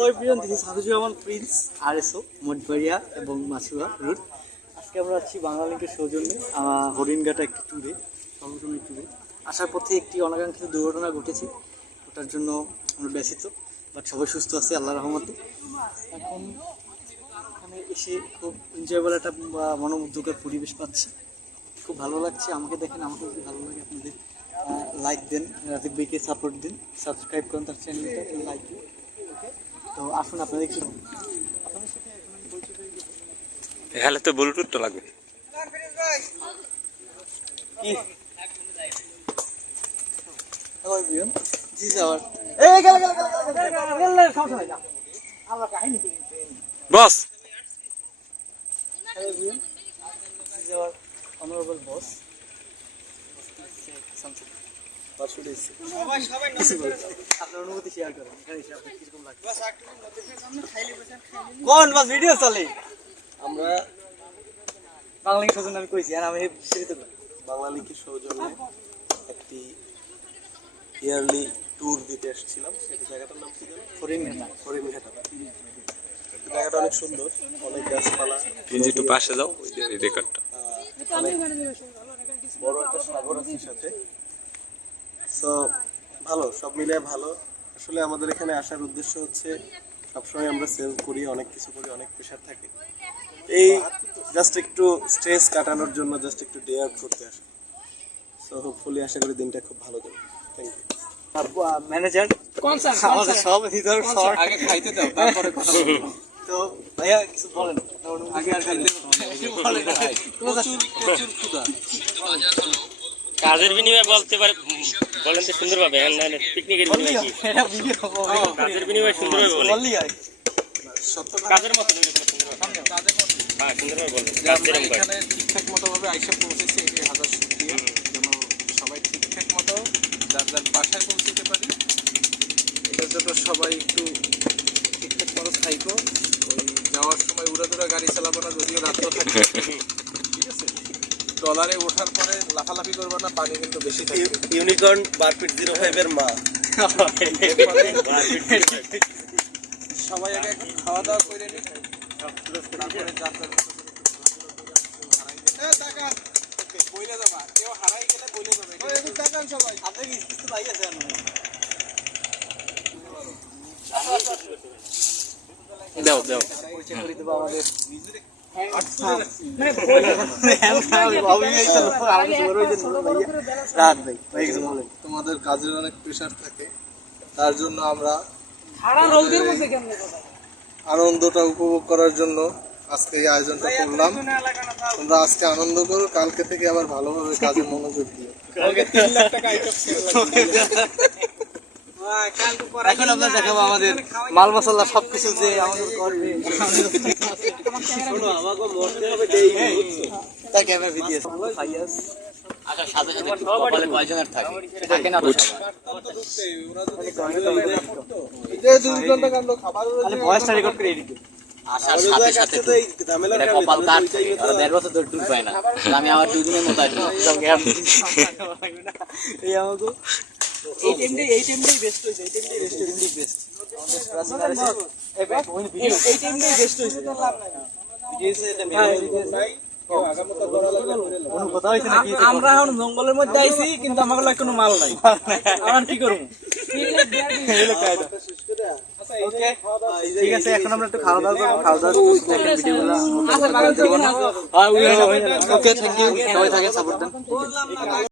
Hello everyone, this is Hafizur Rahman Prince RSO Mathbaria এবং Machhua root. আজকে আমরা আছি বাংলা লিঙ্কের সৌজন্যে হরিণঘাটা একটি ট্যুরে, সর্বজনীন ট্যুরে। আসার পথে একটি অনাকাঙ্ক্ষিত দুর্ঘটনা ঘটেছে, ওটার জন্য আমরা ব্যথিত, বাট সবাই সুস্থ আছে আল্লাহর রহমতে। এখন এখানে এসে খুব এনজয়েবল একটা মনোমুগ্ধকর পরিবেশ পাচ্ছি, খুব ভালো লাগছে। আমাকে দেখেন, আমাকে খুব ভালো লাগে। আপনাদের লাইক দেন, রাজীব ভাইকে সাপোর্ট দিন, সাবস্ক্রাইব করেন তার চ্যানেলটা, লাইক দিন। তো আসুন আপনাদের কি আপনাদের সাথে এখানে তো ব্লুটুথটা লাগবে। জি স্যার, এই গেল গেল গেল গেল সমস্যা নাই, আমরা কাহিনী করি boss. Hello everyone, this is our honourable boss. আপনার অনুভূতি শেয়ার করেন, এখানে এসে আপনার কিরকম লাগে? কোন বাস ভিডিও চলে? আমরা বাংলা লিঙ্ক সৌজন্য আমি কইছি, আর আমি বাংলা লিঙ্কের সৌজন্যে একটি ইয়ারলি ট্যুর দিতে এসেছিলাম। সেটা জায়গাটার নাম কি জানো? হরিণঘাটা। জায়গাটা অনেক সুন্দর, অনেক গাছপালা, একটু পাশে যাও, ওই যে রেকর্ডটা। অনেক বড় একটা সাগর আছে সাথে। সো ভালো, সব মিলে ভালো। আসলে আমাদের এখানে আসার উদ্দেশ্য হচ্ছে সবসময় আমরা সেল করি, অনেক কিছু করি, অনেক প্রেশার থাকে, এই জাস্ট একটু স্ট্রেস কাটানোর জন্য জাস্ট একটু ডে আউট করতে আসে। সো হোপফুলি আশা করি দিনটা খুব ভালো যাবে। Thank you. ম্যানেজার আমাদের সব ভিতর শর্ট আগে খাইতে দাও, তারপরে কথা বলবো। তো ভাইয়া কিছু বলেন, আগে আর খাইতে বলেন। প্রচুর ক্ষুধা। কাজের বিনিময়ে বলতে পারে, বলেন তো সুন্দরভাবে। পিকনিকের বিনিময়ে কি এটা ভিডিও কাজের বিনিময়ে সুন্দরভাবে বলেন। বললি হয় কাজের মতো হ্যাঁ, সুন্দরভাবে বলবেন। এখানে ঠিকঠাক মতো ভাবে আইসা পৌঁছেছে, এটাই হাজার শুকরিয়া। যেন সবাই ঠিকঠাক মতো যার যার বাসায় পৌঁছতে পারি, এটার জন্য সবাই একটু ঠিকঠাক মতো থাইকো। ওই যাওয়ার সময় উড়াদুরা গাড়ি চালাবো না, যদিও রাত্র থাকে, ঠিক আছে? ট্রলারে ওঠার পরে লাফালাফি করবো না, পানি কিন্তু বেশি থাকবে। ইউনিকর্ন বারপিট 05 এর মা। সবাই আগে খাওয়া দাওয়া করে নিই, তারপরে যার যার মতো বইলে যাবা। কেউ হারাই গেলে বইলে যাবে। সবাই আপনার কি কিছু ভাই আছে? দাও দাও। পরিচয় করে দেবো আমাদের তোমাদের কাজের অনেক প্রেশার থাকে, তার জন্য আমরা আনন্দটা উপভোগ করার জন্য আজকে এই আয়োজনটা করলাম। তোমরা আজকে আনন্দ করো, কালকে থেকে আবার ভালোভাবে কাজে মনোযোগ দিও। এখন আমরা দেখাবো আমাদের মাল মশলা সবকিছু যে আমাদের করবে। তার ক্যামেরা ভিডিও ফাইয়াস সাথে সাথে কপালে কয়জনের থাকে না তো ভয়েসটা রেকর্ড করে এডিট আসার সাথে সাথে কপাল কাটছে, 1.5 বছর ধরে টুর পায় না। আমি আমার 2 দিনের মতো আসবো এই আমাকে এই টাইমটাই বেস্ট হয়েছে। এই টাইমটাই বেস্ট আমরা এখন জঙ্গলের মধ্যে আইছি, কিন্তু আমার কোনো মাল নাই, আমার কি করবো? ঠিক আছে, এখন আমরা একটু খাওয়া দাওয়া করবো। খাওয়া দাওয়া ওকে, থ্যাংক ইউ, সবাই থাকেন, সাপোর্ট দেন।